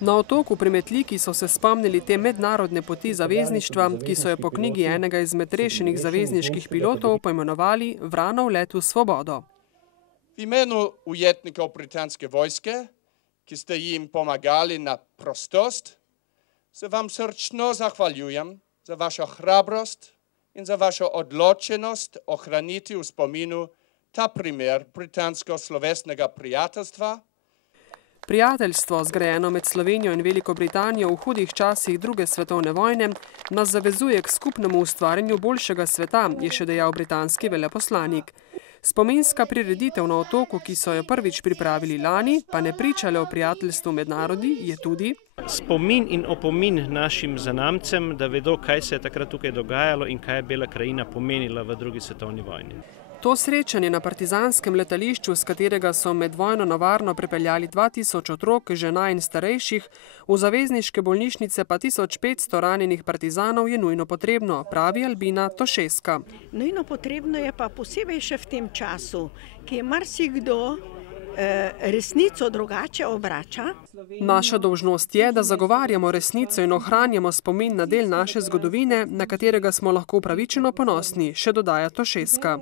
Na otoku pri Metliki so se spomnili te mednarodne poti zavezništva, ki so jo po knjigi enega izmed rešenih zavezniških pilotov poimenovali Vranov let v svobodo. V imenu ujetnikov britanske vojske, ki ste jim pomagali na prostost, se vam srčno zahvaljujem za vašo hrabrost in za vašo odločenost ohraniti v spominu ta primer britansko-slovesnega prijateljstva. Prijateljstvo, zgrajeno med Slovenijo in Veliko Britanijo v hudih časih druge svetovne vojne, nas zavezuje k skupnemu ustvarjanju boljšega sveta, je še dejal britanski veleposlanik. Spominska prireditev na otoku, ki so jo prvič pripravili lani, pa ne pričale o prijateljstvu med narodi, je tudi spomin in opomin našim zanamcem, da vedo, kaj se je takrat tukaj dogajalo in kaj je Bela krajina pomenila v drugi svetovni vojni. To srečanje na partizanskem letališču, s katerega so med vojno na Varno prepeljali 2000 otrok, žena in starejših, v zavezniške bolnišnice pa 1500 ranjenih partizanov je nujno potrebno, pravi Albina Tošeska. Nujno potrebno je pa posebej še v tem času, ki je marsikdo resnico drugače obrača. Naša dolžnost je, da zagovarjamo resnico in ohranjamo spomin na del naše zgodovine, na katerega smo lahko upravičeno ponosni, še dodaja Tošeska.